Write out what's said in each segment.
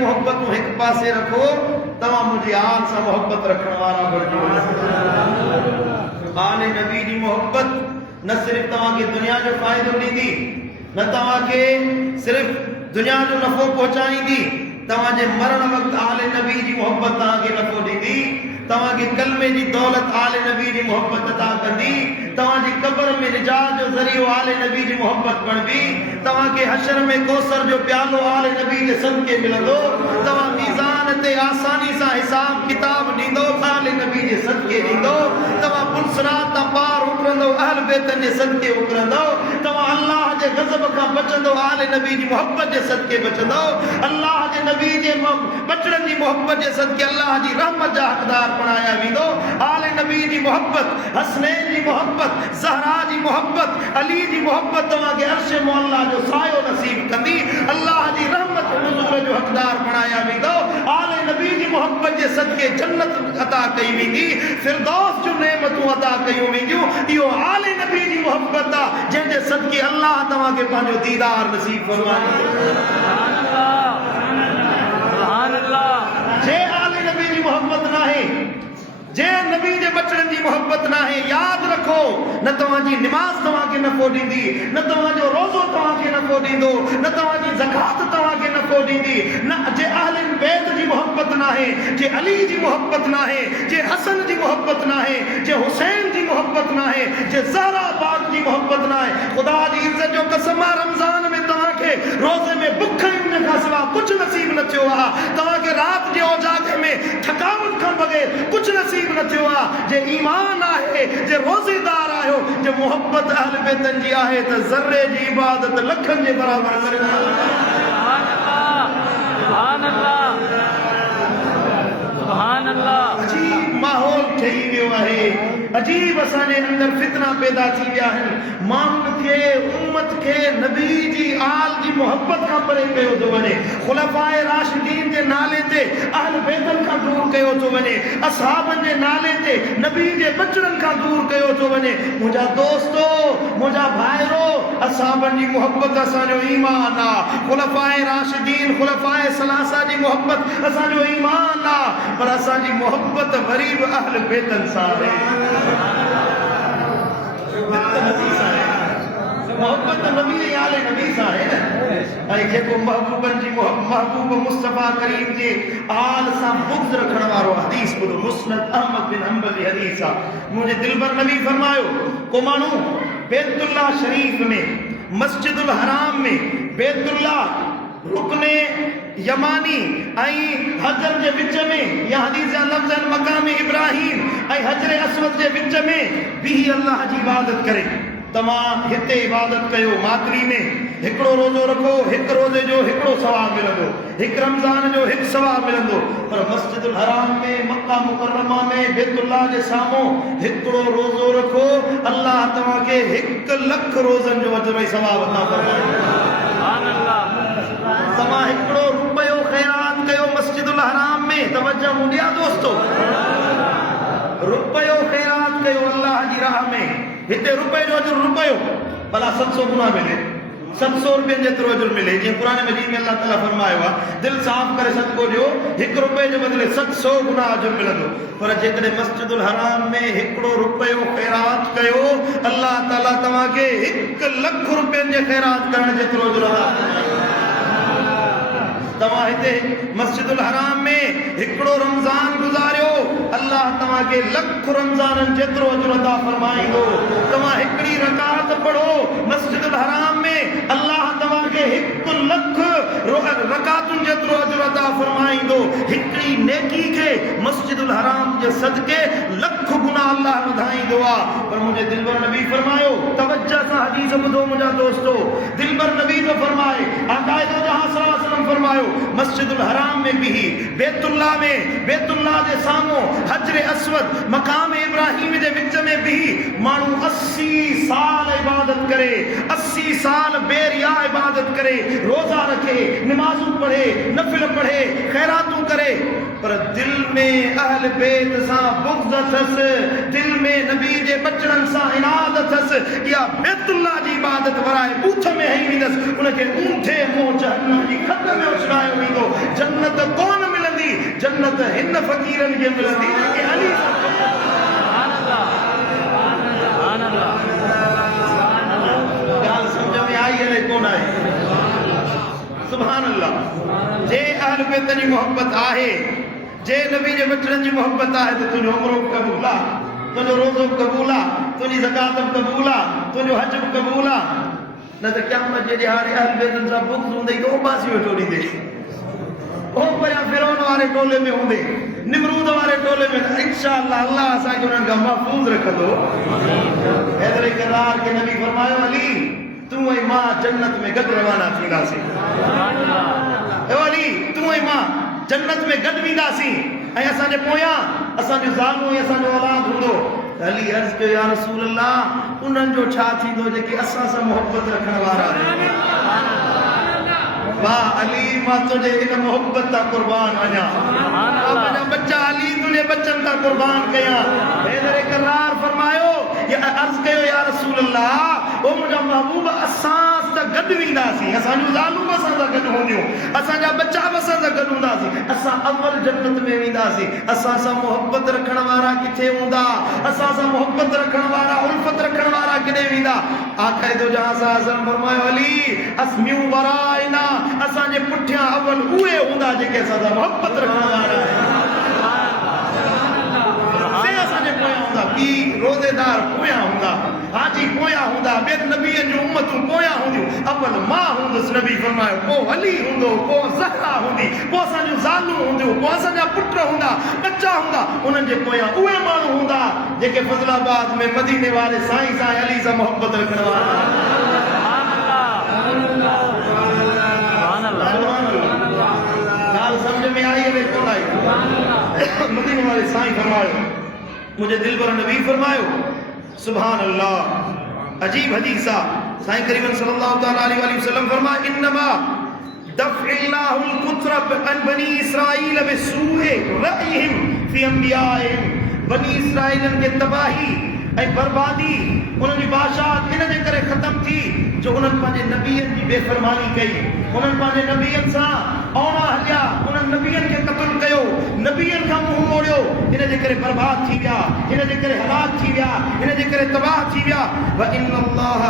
मोहब्बत एक पासे रखो, तवा मुझे आल से मोहब्बत रखने वाला बणजो। आले नबी की मोहब्बत न सिर्फ तवा के दुनिया जो फायदो दी, न तवा के सिर्फ दुनिया जो नफो पहुंचाई दी, तवा जे मरण वक्त आले नबी की मोहब्बत तवा के नफो दी, तवा के कलमे की दौलत आले नबी की मोहब्बत अता कंदी, तवा जी कब्र में निजात जो जरियो आले नबी की मोहब्बत बनबी, तवा के हशर में कौसर जो प्यालो आले नबी के सदके मिलंदो, तवा मीज़ान ते आसानी सा हिसाब किताब दींदो आले नबी के सदके दींदो, तवा पुलसरात पार उतरंदो अहल बैतन के सदके उतरंदो, तवा अल्लाह के गजब का बचंदो आले नबी की मोहब्बत के सदके बचंदो, अल्लाह के नबी के बचड़न की मोहब्बत के सदके अल्लाह की रहमत जा हकदार बनाया वींदो। आले नबी की मोहब्बत, हसनैन की मोहब्बत, ज़हरा की मोहब्बत, अली की मोहब्बत तवा के अर्श मौला जो सायो नसीब कंदी, अल्लाह की रहमत हुजूर जो हकदार बनाया वींदो। आले नबी की मोहब्बत के सदके जन्नत अता कई वींदी, फिरदौस जो नेमतूं अता कयूं वींदियूं, इहो आले नबी की मोहब्बत आ जंहिंजे सदके अल्लाह तव्हां खे पंहिंजो दीदार नसीब फरमाए। जे आले नबी की मोहब्बत ना है, जे नबी जे बचड़न की मोहब्बत ना है, याद रखो न तव्हांजी निमाज तव्हांखे नफ़ो ॾींदी, न तव्हांजो रोज़ो तव्हांखे नफ़ो ॾींदो, न तव्हांजी ज़कात तव्हांखे नफ़ो ॾींदी, न जे अहले बैत जी मोहब्बत ना है, जे अली जी मोहब्बत ना है, जे हसन जी मोहब्बत ना है, जे हुसैन जी मोहब्बत ना है, जे ज़हरा पाक जी मोहब्बत ना है। खुदा जी इज्जत जो कसम आहे, रमज़ान में तव्हांखे रोज़े में बुख ऐं उन खां सवाइ कुझु नसीब न थियो आहे, तव्हांखे राति जे ओजागे में थकावट खां बग़ैर कुझु नसीब न थियो आहे। जे ईमान आहे, जे रोज़ेदार आहियो, जे मोहब्बत अहल बैतन जी आहे, त ज़र्रे जी इबादत लखनि जे बराबर करे अजीब माहौल ठही वियो आहे, अजीब असांजे अंदर फितना पैदा थी विया आहिनि, माण्हुनि खे उम्मत खे नबी जी आल जी मोहब्बत खां परे कयो थो वञे, खुलफाए राशिदीन जे नाले ते अहल बैतन खां दूर कयो थो वञे, असहाबनि जे नाले ते नबी जे बचड़नि खां दूर कयो थो वञे। मुंहिंजा दोस्तो, मुंहिंजा भाइरो, असहाबनि जी मोहब्बत असांजो ईमान आहे, खुलफाए राशिदीन खुलफाए सलासा जी मोहब्बत असांजो ईमान आहे, पर असांजी मोहब्बत वरी बि अहल बैतन सां आहे। मोहब्बत नबी आले नबी सां आहे न, ऐं जेको महबूबन जी महबूब मुस्तफा करीम जे आल सां बुग़्ज़ रखण वारो हदीस ॿुधो, मुस्नद अहमद बिन हंबल जी हदीस आहे। मुंहिंजे दिलबर नबी फरमायो, को माण्हू बैतुल्लाह शरीफ में, मस्जिदुल हराम में, बैतुल्लाह रुकने यमानी ऐं हजर जे विच में, या हदीस जा लफ़्ज़ आहिनि मक़ाम इब्राहिम ऐं हजर अस्वद जे विच में बीही अल्लाह जी इबादत करे। तव्हां हिते इबादत कयो, मातरी में हिकिड़ो रोज़ो रखो, हिकु रोज़े जो हिकिड़ो सवाब मिलंदो, हिकु रमज़ान जो हिकु सवाब मिलंदो, पर मस्जिदुल हराम में, मक्का मुकर्रमा में, बैतुल्लाह जे साम्हूं हिकिड़ो रोज़ो रखो, अल्लाह तव्हांखे 1 लख रोज़नि जो अजर ऐं सवाब अता फरमाए। तव्हां हिकिड़ो रुपयो ख़ैरात कयो मस्जिदुल हराम में, तवज्जो मुंडिया दोस्तो, रुपयो ख़ैरात कयो अल्लाह जी राह में, हिते रुपए जो अजर रुपयो भला 700 गुना मिले, 700 रुपयनि जेतिरो अजर मिले, जीअं क़ुरान मजीद में अल्लाह ताला फरमायो आहे, दिलि साफ़ करे सदको ॾियो, 1 रुपए जे बदिले 700 गुना अजर मिलंदो। पर जेकॾहिं मस्जिदुल हराम में हिकिड़ो रुपयो ख़ैरात कयो, अल्लाह ताला तव्हांखे 1 लख रुपयनि जे ख़ैरात करण जेतिरो अजर अता फरमाए। तव्हां हिते मस्जिदुल हराम में हिकिड़ो रमज़ान गुज़ारियो, अल्लाह तव्हांखे 1 लख रमज़ाननि जेतिरो अजर अता फरमाईंदो। तव्हां हिकिड़ी रकात पढ़ो मस्जिदुल हराम में, अल्लाह तव्हांखे 1 लख रकातुनि जेतिरो अजर अता फरमाईंदो। हिकिड़ी नेकी खे मस्जिदुल हराम जे सदके 1 लख गुना अल्लाह वधाईंदो आहे। पर मुंहिंजे दिलबर नबी फरमायो, तवज्जो सां हदीस ॿुधो मुंहिंजा दोस्तो, दिलबर नबी जो फरमाए, आकाए जहां सल्लल्लाहु अलैहि वसल्लम फरमायो, मस्जिदुल हराम में भी, बैतुल्लाह में, बैतुल्लाह जे साम्हूं हजर अस्वद मकाम इब्राहिम जे विच में भी माण्हू 80 साल इबादत करे, 80 साल बेरिया इबादत करे, रोज़ा रखे, नमाज़ूं पढ़े, नफिल पढ़े, खैरातूं करे, पर दिल में अहल बैत सां बुग़्ज़ अथस, दिल में नबी जे बचड़न सां इनाद अथस। या बैतुल्लाह जी इबादत वराए बूथ में हई वेंदस, उनखे ऊंठे मुंह जहन्नम जी खत में उछलायो वेंदो। जन्नत कोन मिलंदी, जन्नत हिन फ़क़ीरन खे मिलंदी जेके अली ॻाल्हि सम्झ में आई अलाए कोन आई? सुभान अल्लाह। जे अहल बैत जी मोहब्बत आहे, जे नबी जे बचड़न जी मोहब्बत आहे, त तुंहिंजो उम्रो बि क़बूल आहे, तुंहिंजो रोज़ो बि क़बूल आहे, तुंहिंजी ज़कात बि क़बूल आहे, तुंहिंजो हज बि क़बूल आहे। न त क़यामत जे ॾियारे अहल बैतन सां बुग़्ज़ हूंदई त उबासी वेठो ॾींदे, ओ परियां फिरौन वारे टोले में हूंदे, निमरूद वारे टोले में। इंशाअल्लाह अल्लाह असांखे उन्हनि खां महफ़ूज़ रखंदो। हैदर करार के नबी फरमायो, अली तूं ऐं मां जन्नत में गॾु रवाना थींदासीं। ए अली तूं ऐं मां जन्नत में गॾु वेंदासीं, ऐं असांजे पोयां असांजो ज़ालू ऐं असांजो औलाद हूंदो। अली अर्ज़ कयो, या रसूल अल्लाह, उन्हनि जो छा थींदो जेके असां सां मोहब्बत रखण वारा आहिनि? वाह अली, मां तुझे इन मोहब्बत ता कुर्बान वञा। मुंहिंजा बच्चा अली तुझे बच्चन ता कुर्बान कया। हैदर करार फरमायो, या अर्ज़ कयो, या रसूल अल्लाह, ओ मुंहिंजा महबूब, असां त गॾु वेंदासीं, असांजूं ज़ालूं बि असां सां गॾु हूंदियूं, असांजा बच्चा बि असां सां गॾु हूंदासीं, असां अव्वल जन्नत में वेंदासीं। असां सां मोहब्बत रखण वारा किथे हूंदा? असां सां मोहब्बत रखण वारा, उल्फत रखण वारा किथे वेंदा? आक़ाए दो जहां सां हसन फरमायो, अली अस्मियू वराइना, असांजे पुठियां अव्वल उहे हूंदा जेके असां सां मोहब्बत रखण वारा आहिनि। असांजे पोयां हूंदा, ॿी रोज़ेदार पोयां हूंदा, हाजी पोयां हूंदा, ॿियनि नबीअनि जूं उम्मतूं पोयां हूंदियूं। अव्वल मां हूंदुसि, नबी फरमायो, पोइ अली हूंदो, पोइ ज़हरा हूंदी, पोइ असांजूं ज़ालूं हूंदियूं, पोइ असांजा पुट हूंदा, बच्चा हूंदा। उन्हनि जे पोयां उहे माण्हू हूंदा जेके फज़लाबाद में मदीने वारे साईं सां अली सां मोहब्बत रखण वारा। ॻाल्हि सम्झ में आई अलाए कोन आई? मदीने वारे साईं फरमायो, मुझे दिल पर नबी फरमायो, सुभान अल्लाह, अजीब हदीस आहे। साईं करीमन सल्लल्लाहु तआला अलैहि वसल्लम फरमाए, इन्नमा दफ़इल्लाहुल कुत्र अन बनी इसराईल बिसूए रअयहिम फी अंबियाइहिम। बनी इसराईलन के तबाही ऐं बर्बादी, उन्हनि जी बादशाहत इन जे करे ख़तम थी जो उन्हनि पंहिंजे नबीअनि जी बेफ़रमानी कई, उन्हनि पंहिंजे नबीअनि सां औणा हलिया, उन्हनि नबीअनि खे क़त्ल कयो, नबीअनि खां मुंहुं मोड़ियो, इन जे करे बर्बाद थी विया, इन जे करे हलाक थी विया, इन जे करे तबाह थी विया। व इन्नल्लाह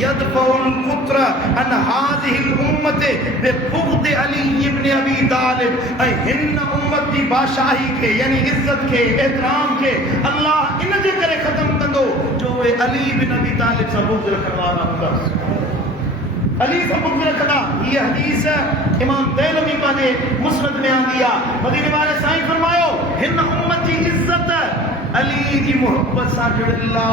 यदफ़उल कुत्र अन हाज़िहिल उम्मत बिबुग़्द अली इब्न अबी तालिब। ऐं हिन उम्मत जी बादशाही खे, यानी इज़्ज़त खे, एहतराम खे अल्लाह इन जे करे ख़त्म कंदो जो उहे अली बिन अबी तालिब सां बुग़्ज़ रखण वारा हूंदा, अली सां बुग़्ज़ रखंदा। हीअ हदीस इमाम दैलवी पंहिंजे मुस्नद में आंदी आहे। मदीने वारे साईं फरमायो, हिन उम्मत जी इज़्ज़त अली जी मोहब्बत सां जुड़ियल आहे।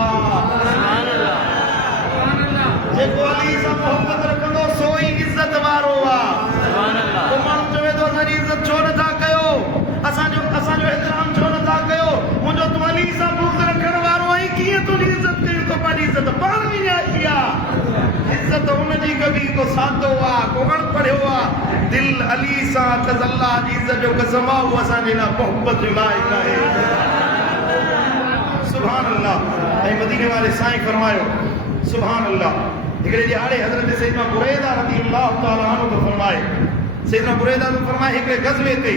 जेको अली सां मोहब्बत रखंदो सो ई इज़्ज़त वारो आहे। को माण्हू चवे थो असांजी इज़्ज़त छो नथा कयो, असांजो एतिराम छो नथा कयो, मुंहिंजो तूं अली सां बुग़्ज़ रखण वारो आहीं, कीअं तुंहिंजी इज़्ज़त कयूं? तो पंहिंजी इज़्ज़त पाण विञाई आहे। इज़्ज़त हुनजी कबी को सादो आहे, को अणपढ़ियो आहे, दिल अली सां त अल्लाह जी इज़्ज़त जो कसम आहे, उहो असांजे लाइ मोहब्बत जो लाइक़ु आहे। सुभान अल्लाह। ऐं मदीने वारे साईं फरमायो, सुभान अल्लाह, हिकिड़े ॾियारे हज़रत सैयदना बुरैदा रज़ियल्लाहु ताला अन्हु फरमाए, सैयदना बुरैदा फरमाए, हिकिड़े गज़वे ते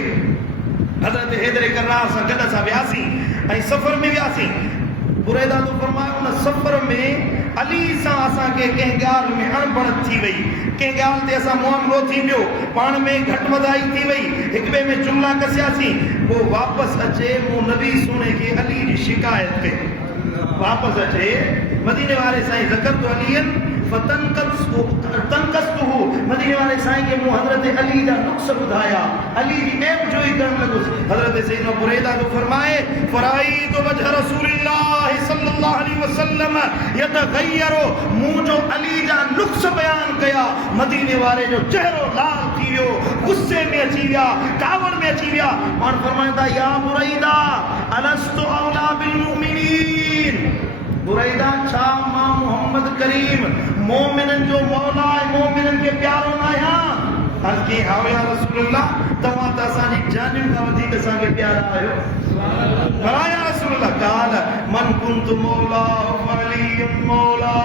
हज़रत हैदर करार सां गॾु असां वियासीं ऐं सफ़र में वियासीं। बुरैदा फरमायो, उन सफ़र में अली सां असांखे कंहिं ॻाल्हि में अणबण थी वई, कंहिं ॻाल्हि ते असां मुआमिलो थी वियो, पाण में घटि वधाई थी वई, हिक ॿिए में जुमिला कसियासीं। पोइ वापसि अचे, मूं नबी सुणे खे अली जी शिकायत कई। वापसि अचे, मदीने वारे साईं ज़कर तो अलीयन तनकस्तुहु, मदीने वारे साईं खे मूं हज़रत अली जा नुक्स ॿुधाया, अली जी ऐब जोई करण लॻुसि। हज़रत सैयदना बुरैदा तो फरमाए, फराईतु वजह रसूलिल्लाह सल्लल्लाहु अलैहि वसल्लम यतग़य्यरु, मूं जो अली जा नुक्स बयान कया, मदीने वारे जो चेहरो लाल थी वियो, गुस्से में अची विया, कावड़ में अची विया। और फरमाईंदा, या बुरैदा अलस्तु औला बिल मुमिनीन, बुरैदा छा मां मोहम्मद करीम मोमिनन जो मौला ऐं मोमिनन के प्यारो न आहियां? अर्ज़ की हाओ या रसूलल्लाह तव्हां त असांजी जानियुनि खां वधीक असांखे प्यारा आहियो। भला या रसूलल्लाह क़ाल मन कुंतु मौला फअलियुम मौला।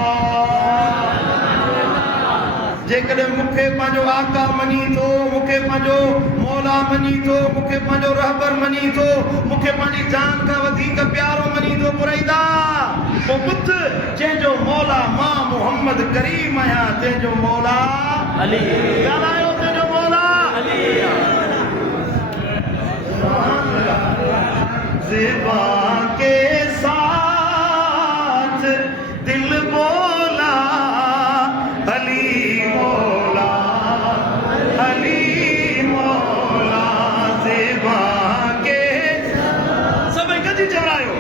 जेकॾहिं मूंखे पंहिंजो आका मञी थो, मूंखे पंहिंजो मौला मञी थो, मूंखे पंहिंजो रहबर मञी थो, मूंखे पंहिंजी जान खां वधीक प्यारो मञी थो बुरैदा, पोइ ॿुध जंहिंजो मौला मां मोहम्मद करीम आहियां, तंहिंजो मौला अली। ॻाल्हायो तंहिंजो मौला अली। ज़िबां के साथ दिल बोला अली मौला, अली मौला। ज़िबां के सभई गॾिजी चवरायो,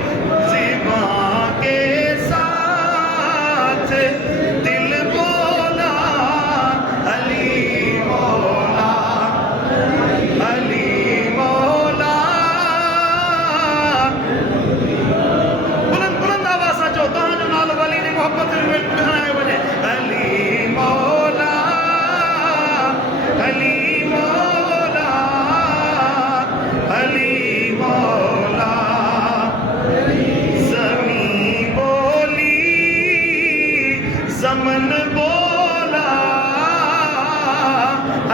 ज़िबां के साथ दिल बोला अली मौला, अली मौला। बुलंद बुलंद आवाज़ सां चओ, तव्हांजो नालो अली जी मोहब्बत में ॿुधायो वञे। अली मौला, अली मौला, अली मौला। ज़मीं बोली ज़मन बोला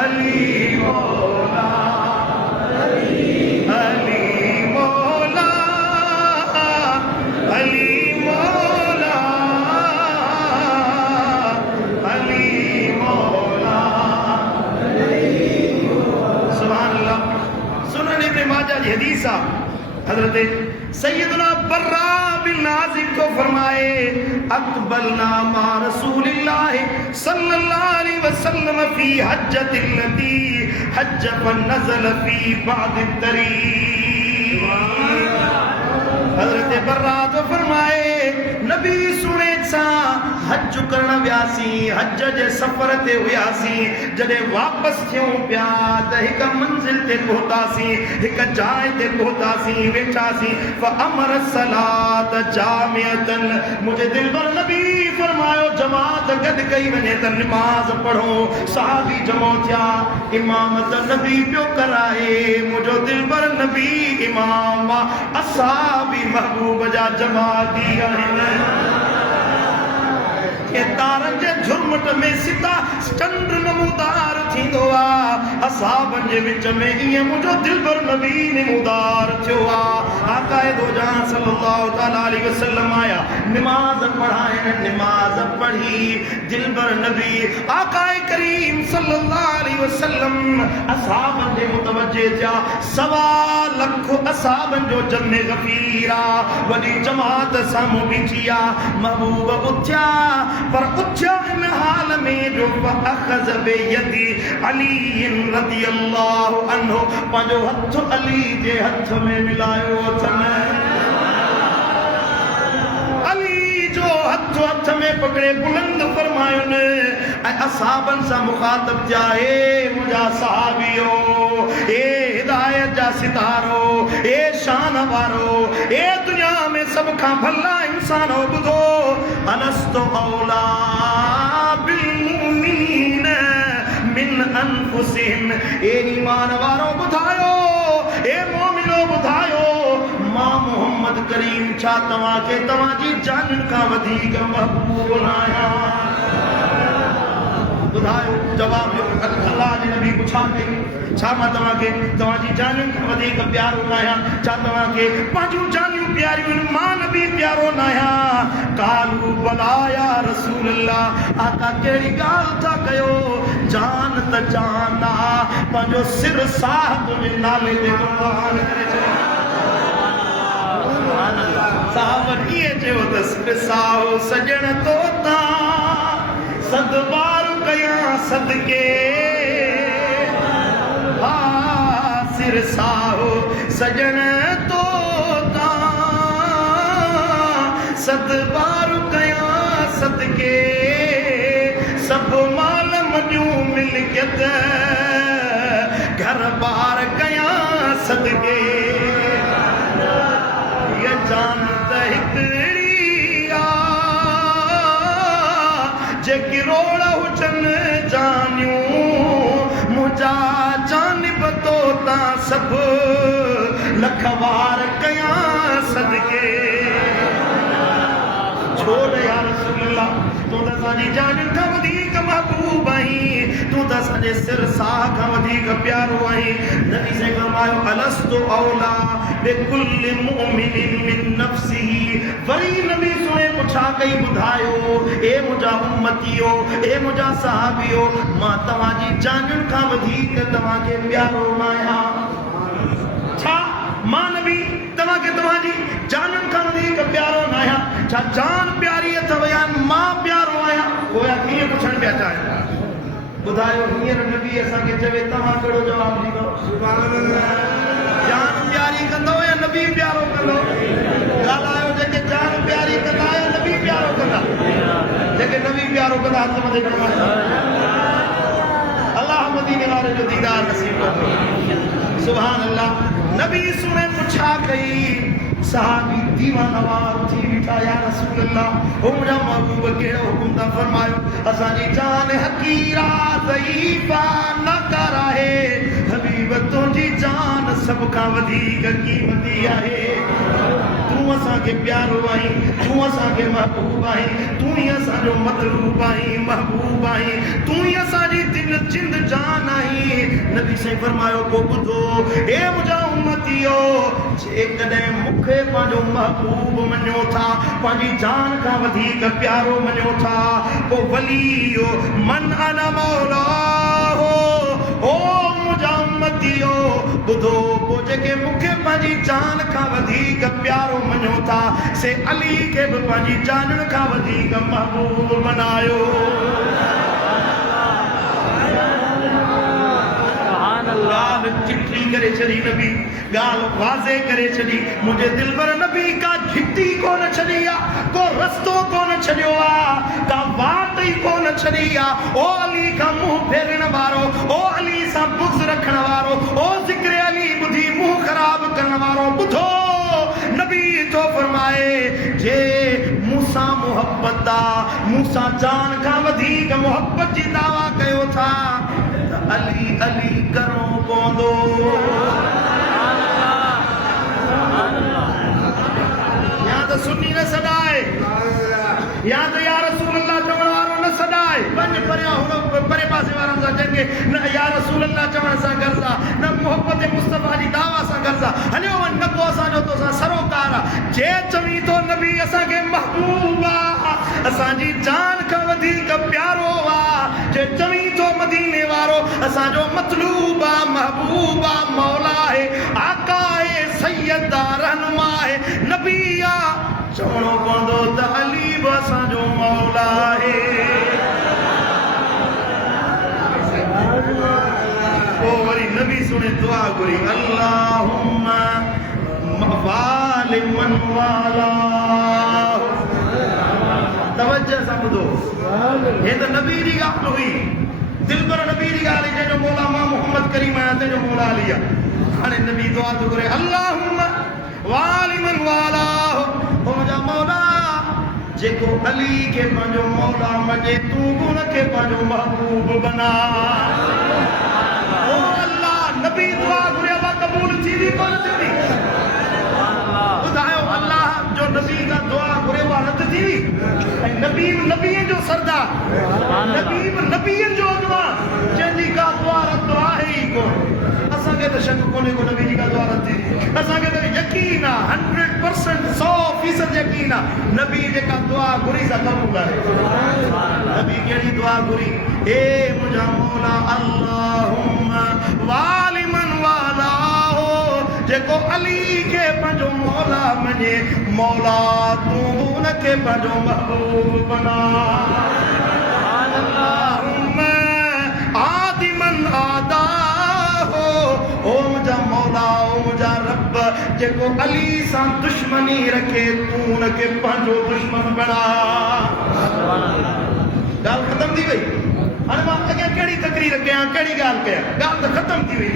अली मौला, अली मौला, अली मौला, अली मौला। सुभान अल्लाह। सुनन इब्न माजा जी हदीस आहे, हजरत सैयदना बर्रा बिन आज़िब को फरमाए अक़बलना मा रसूलिल्लाह सल्लल्लाहु अलैहि वसल्लम फी हज्जतिल लती हज्ज फनज़ल फी बअद तरीक़। हजरत बर्रा तो फरमाए नबी सुने सां हज करण वियासीं, हज जे सफ़र ते हुयासीं। जॾहिं वापसि थियूं पिया त हिक मंज़िल ते पहुतासीं, हिक जाइ ते पहुतासीं, वेठासीं। फ़अमर सलात जामिअतन, मुंहिंजे दिलबर नबी फरमायो जमात गॾु कई वञे त निमाज़ पढ़ो। सहाबी जमो थिया, इमामत नबी पियो कराए। मुंहिंजो दिलबर नबी इमाम, असहाबी महबूब जा जमाती आहिनि। तारनि जे झुरमुट में सिता चंड नमूदार थींदो आहे, असाबनि जे विच में ईअं मुंहिंजो दिलबर नबी नमूदार थियो आहे। आकाए दो जहां सल्लल्लाहु तआला अलैहि वसल्लम आया, निमाज़ पढ़ाइनि, निमाज़ पढ़ी दिलबर नबी आकाए करीम सल्लल्लाहु अलैहि वसल्लम असाबनि जे मुतवज्जे थिया। 1.25 लख असाबनि जो जन्ने गफ़ीरा वॾी जमात साम्हूं बीठी आहे। महबूब उथिया, पर उथिया इन हाल में जो अख़ज़ बियदी अली रज़ियल्लाहु अन्हु, पंहिंजो हथ अली जे हथ में मिलायो अथनि। अली जो हथ हथ में पकड़े बुलंद फरमायुनि ऐं असाबनि सां मुखातब थिया, हे मुंहिंजा सहाबियो, हे हिदायत जा सितारो, हे शान वारो, हे दुनिया में सब खां भला इंसानो, ॿुधो अलस्तु औला बिल मुमिनीन मिन अनफुसिहिम। ए ईमान वारो ॿुधायो, ए मोमिनो ॿुधायो, मां मोहम्मद करीम छा तव्हांखे तव्हांजी जानियुनि खां वधीक महबूब न आहियां? ॿुधायो, जवाब ॾियो। अल्लाह जे नबी पुछा कई, छा मां तव्हांखे तव्हांजी जानियुनि खां वधीक प्यारो न आहियां? छा तव्हांखे पंहिंजूं जानियूं प्यारियूं आहिनि, मां नबी प्यारो न आहियां? कालू बला या रसूल अल्लाह। आका कहिड़ी ॻाल्हि था कयो? जान त जान आहे, पंहिंजो सिर साहब जे नाले ते कुर्बान करे छॾियो। साहब कीअं चयो त सिर साहो सजण तोता सदबार कयां सदके, हा सिर साहो सजण तोता सदबार कयां सदके, सब माल मजूं मिलकियत घर बार कयां सदके। ये जान त हिकड़ी आ जेकी रोड़ हुजन जानियूं मुझ सब लखवार कया सदके छोड़ या रसूल अल्लाह तू त असांजी जान खां वधीक महबूब आहीं तू त असांजे सिर साह खां वधीक प्यारो आहीं नबी से फरमायो अलस्तु औला बिकुल्लि मुमिनिन मिन नफ्सिही वरी नबी सुने पुछा कई ॿुधायो ए मुंहिंजा उम्मतियो ए मुंहिंजा सहाबियो मां तव्हांजी जानुनि खां वधीक तव्हांखे प्यारो न आहियां छा मां नबी तव्हांखे तव्हांजी जानुनि खां वधीक प्यारो न आहियां छा जान प्यारी अथव या मां प्यारो आहियां गोया कीअं पुछण पिया चाहिनि ॿुधायो हींअर नबी असांखे चवे तव्हां कहिड़ो जवाबु ॾींदो जान प्यारी कंदो या नबी प्यारो कंदो ॻाल्हायो जेके जान प्यारी कंदा या नबी प्यारो कंदा जेके नबी प्यारो कंदा हथ मथे खणो अल्लाह मदीने वारे जो दीदार नसीब कंदो सुभान अल्लाह नबी सुने पुछा कई सहाबी दीवानवार थी बीठा या रसूल अल्लाह ओ मुंहिंजा महबूब कहिड़ो हुकुम था फरमायो असांजी जान हकीरा ज़ईफ़ा न कराए हबीब तुंहिंजी जान सभ खां वधीक क़ीमती आहे तूं असांखे प्यारो आहीं तूं असांखे महबूब आहीं तूं ई असांजो मतलूब आहीं महबूब आहीं तूं ई असांजी दिल जिंद जान आहीं नबी साईं फरमायो को ॿुधो ए मुंहिंजा उम्मतियो जेकॾहिं मूंखे पंहिंजो महबूब मञो था पंहिंजी जान खां वधीक प्यारो मञो था पोइ वलियो मन अना मौला हो ओ मुंहिंजा उम्मतियो ॿुधो पोइ जेके मूंखे पंहिंजी जान खां वधीक प्यारो मञो था से अली खे बि पंहिंजी जानुनि खां वधीक महबूब बनायो ॻाल्हि चिट्ठी करे छॾी नबी ॻाल्हि वाज़े करे छॾी मुंहिंजे दिलबर नबी का घिटी कोन छॾी आहे को रस्तो कोन छॾियो आहे का वाट ई कोन छॾी आहे ओ अली खां मुंहुं फेरण वारो ओ अली सां बुग़्ज़ रखण वारो ओ ज़िक्र अली ॿुधी मुंहुं ख़राब करण वारो ॿुधो नबी तो फरमाए जे मूंसां मोहब्बत आहे मूंसां जान खां वधीक मोहब्बत जी दावा कयो था अली अली करो पवंदो या त सुन्नी न सॾाए या त या रसूल अल्लाह चवण वारो न सॾाए पंज परियां हुन परे पासे वारनि सां जंगे न या रसूल अल्लाह चवण सां गर्ज़ आहे न मोहब्बत मुस्तफ़ा जी दावा सां गर्ज़ आहे हलियो वञ न को असांजो तोसां सरोकार आहे जे चवी तो नबी असांखे महबूब आहे असांजी जान खां वधीक प्यारो आहे जे चवी तो मदीने वारो असांजो मतलूब आहे महबूब आहे मौला आहे आका आहे सैयद आहे रहनुमा आहे नबी आहे चवणो पवंदो त अली बि असांजो मौला आहे पोइ वरी नबी सुने दुआ घुरी अल्लाहुम्मा वाल मन वाला तवज्जो सां ॿुधो हे त नबी जी ॻाल्हि हुई दिलबर नबी जी ॻाल्हि जंहिंजो मौला मां मोहम्मद करीम आहियां तंहिंजो मौला अली आहे हाणे नबी दुआ थो घुरे अल्लाहुम्मा वाल मन वाला मुंहिंजा मौला जेको अली खे पंहिंजो मौला मञे तूं बि हुनखे पंहिंजो महबूब बना ओ अल्लाह नबी दुआ घुरे अल्लाह क़बूल थींदी कोन थींदी ॿुधायो अल्लाह जो नबी खां दुआ घुरे उहा रद थी ऐं नबी नबीअ जो सरदार नबी नबीअ जो अॻवान जंहिंजी का दुआ रद आहे ई कोन असांखे त शक कोन्हे को नबी जी का दुआ रद थींदी असांखे त यकीन आहे 100% 100% यकीन आहे नबी जेका दुआ घुरी सां क़बूल आहे नबी कहिड़ी दुआ घुरी ए मुंहिंजा मौला अल्लाहुम्मा वाल मन वाला हो जेको अली खे पंहिंजो मौला मञे मौला तूं हुनखे पंहिंजो महबूब बना अल्लाहुम्मा आदिमन आदा हो ओ मुंहिंजा मौला ओ मुंहिंजा रब जेको अली सां दुश्मनी रखे तूं हुनखे पंहिंजो दुश्मन बना ॻाल्हि ख़तम थी वई हाणे मां अॻियां कहिड़ी तकरीर कयां कहिड़ी ॻाल्हि कयां ॻाल्हि त ख़तम थी वई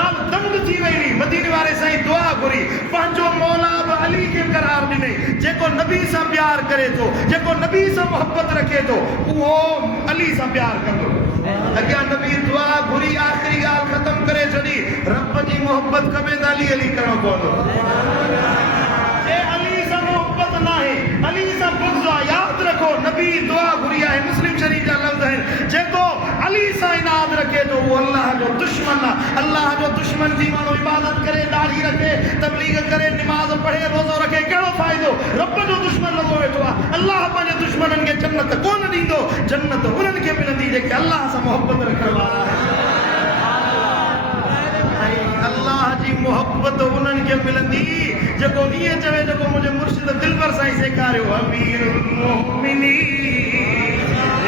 ॻाल्हि दंग थी वई मदीने वारे साईं दुआ घुरी पंहिंजो मौला बि अली खे करार ॾिनई जेको नबी सां प्यार करे थो जेको नबी सां मोहब्बत रखे थो उहो अली सां प्यार कंदो अॻियां नबी दुआ घुरी आख़िरी ॻाल्हि ख़तम करे छॾी रब जी मोहब्बत कबे त अली अली करणो पवंदो जे अली सां मोहब्बत न आहे अली सां बुग़्ज़ आहे यादि रखो नबी दुआ घुरी आहे मुस्लिम शरीफ़ जा लफ़्ज़ आहिनि जेको अली सां इनाद रखे तो वो अल्लाह जो दुश्मन आहे अल्लाह जो दुश्मन थी माण्हू इबादत करे दाढ़ी रखे तबलीग करे निमाज़ पढ़े रोज़ो रखे कहिड़ो फ़ाइदो रब जो दुश्मन लॻो वेठो आहे अल्लाह पंहिंजे दुश्मननि खे जन्नत कोन ॾींदो जन्नत उन्हनि खे मिलंदी जेके अल्लाह सां मोहब्बत रखण वारा अल्लाह जी मोहब्बत उन्हनि खे मिलंदी जेको ईअं चवे जेको मुंहिंजे मुर्शिद दिलबर साईं सेखारियो अमीरुल मोमिनीन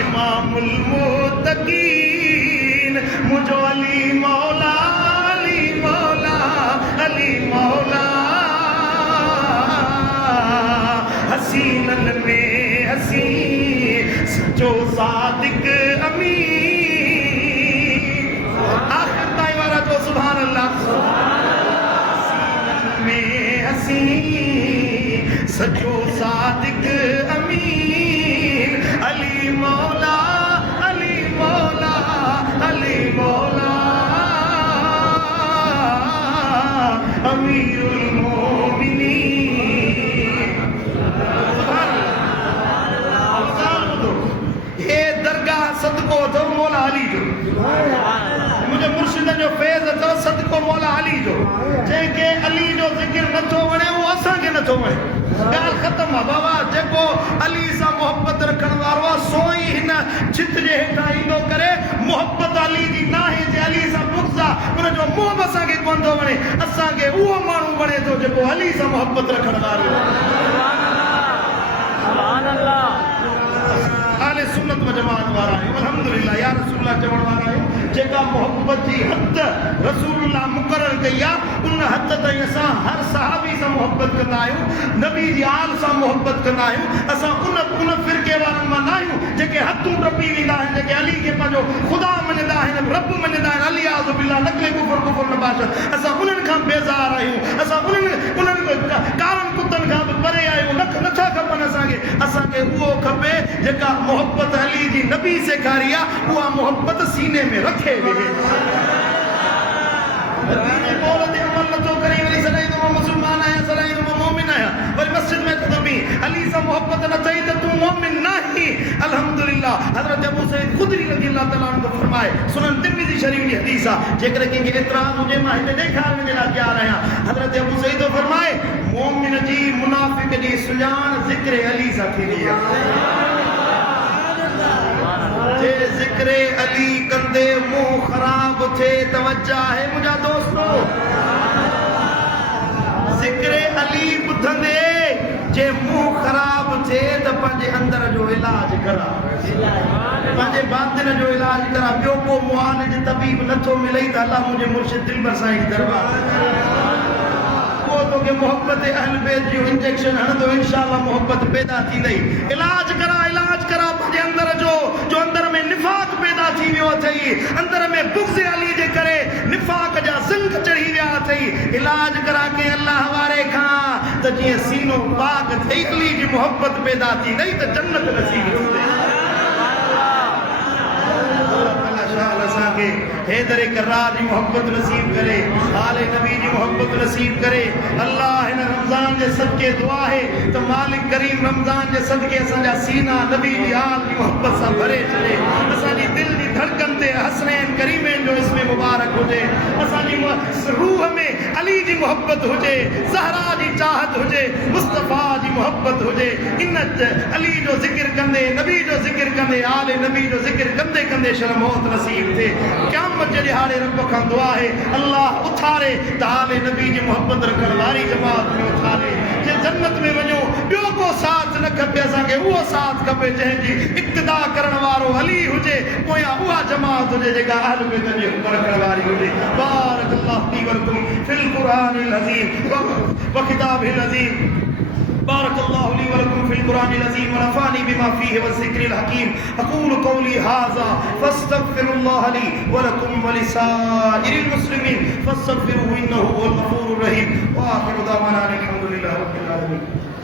इमामुल मुत्तकीन मुंहिंजो अली मौला अली मौला अली मौला हसीनन में हसी सचो सादिक अमीन आखिर ताईं वारा जो सुभान अल्लाह सचो सादिक अमीन अली मौला अली मौला अली मौला अमीरुल मोमिनीन हे दरगाह सदको तो मौला अली जो मुझे मुर्शिद जो फैज़ तो सदको मौला अली जो जेके अली जो ज़िक्र नथो वणे वो असां के नथो वणे ॻाल्हि ख़तम आहे बाबा जेको अली सां मोहब्बत रखण वारो आहे सो ई हिन छित जे हेठां ईंदो करे मोहब्बत अली जी न आहे जे अली सां बुग़्ज़ आहे उनजो मुंहुं बि असांखे कोन थो वणे असांखे उहो माण्हू वणे थो जेको अली सां मोहब्बत रखण वारो आले सुन्नत व जमात वारा आहियूं अल्हम्दुलिल्लाह या रसूलुल्लाह चवण वारा आहियूं जेका मोहब्बत जी हद रसूलुल्लाह मुक़रर कई आहे उन हद ताईं असां हर सहाबी सां मोहब्बत कंदा आहियूं नबी जी आल सां मोहब्बत कंदा आहियूं असां उन फ़िरके वारनि मां न आहियूं जेके हथूं टपी वेंदा आहिनि जेके अली खे पंहिंजो ख़ुदा मञंदा आहिनि रब मञंदा आहिनि अली आज़ु बिल्लाह नक़ले कुफ़र नबाशत असां उन्हनि खां बेज़ार आहियूं असां उन्हनि कारनि कुतनि खां बि परे आहियूं नथा खपनि असांखे उहो खपे जेका मोहब्बत अली जी नबी सेखारी आहे उहा मोहब्बत सीने में रखे वेहे बोल ते अमल नथो करे वरी सदाई तो मुसलमान आहियां सदाई तो मोमिन आहियां वरी मस्जिद में तो भी अली सां मोहब्बत न थई त तू मोमिन नहीं अल्हम्दुलिल्लाह हज़रत अबू सईद खुदरी रज़ी अल्लाह तआला अन्हु फरमाए सुनन तिरमिज़ी शरीफ जी हदीस आहे जेकर कंहिंखे एतिराज़ हुजे मां हिते ॾेखारण जे लाइ तयार आहियां हज़रत अबू सईद फरमाए मोमिन जी मुनाफ़िक जी सुञाण ज़िक्र अली सां थींदी आहे जे ज़िक्र अली कंदे मुंहुं ख़राब थे तवज्जा है मुंहिंजा दोस्तो ज़िक्र अली ॿुधंदे जे मुंहुं ख़राब थे त पंहिंजे अंदर जो इलाज करा पंहिंजे बातिन जो इलाज करा ॿियो को मुआलिज तबीब नथो मिलई त अल्लाह मुंहिंजे मुर्शिद दिलबर साईं जी दरबार को तोखे मोहब्बत अहल बैत जो इंजेक्शन हणंदो इंशाअल्लाह मोहब्बत पैदा थींदई इलाज करा पंहिंजे अंदर जो अंदर में निफाक पैदा थी वियो अथई अंदर में बुग़्ज़ अली जे करे निफाक जा ज़िंक चढ़ी विया अथई इलाज करा के अल्लाह वारे खां त जीअं सीनो पाक थई अली जी मोहब्बत पैदा थींदई त जन्नत नसीब थींदई असांखे हैदर करार जी मोहब्बत नसीब करे आले नबी जी मोहब्बत नसीब करे अल्लाह हिन रमज़ान जे सदके दुआ है तो मालिक करीम रमज़ान जे सदके असांजा सीना नबी जी आल जी मोहब्बत सां भरे छॾे असांजी दिल जी धड़कन ते हसनैन करीमैन जो इसमें मुबारक हुजे असांजी रूह में अली जी मोहब्बत हुजे ज़हरा जी चाहत हुजे मुस्तफ़ा जी मोहब्बत हुजे इन अली जो ज़िक्र कंदे नबी जो ज़िक्र कंदे आले नबी जो ज़िक्र कंदे कंदे शर्म मौत नसीब थे क़यामत जे ॾिहाड़े रब खां दुआ है अल्लाह उथारे त आले नबी जी मोहब्बत रखण वारी जमात में उथारे जे जन्नत में वञो ॿियो को साथ न खपे असांखे उहो साथ खपे जंहिंजी इक्तिदा करण वारो अली हुजे पोयां उहा जमात हुजे जेका अहल बैत जे हुक्म रखण वारी हुजे बारक अल्लाह फी वलकुम फिल कुरानिल अज़ीम व किताबिल अज़ीम بارك الله لي ولكم في القرآن العظيم ونفعني بما فيه والذكر الحكيم أقول قولي هذا فاستغفر الله لي ولكم ولسائر المسلمين فاستغفروه إنه هو الغفور الرحيم وآخر دعوانا الحمد لله رب العالمين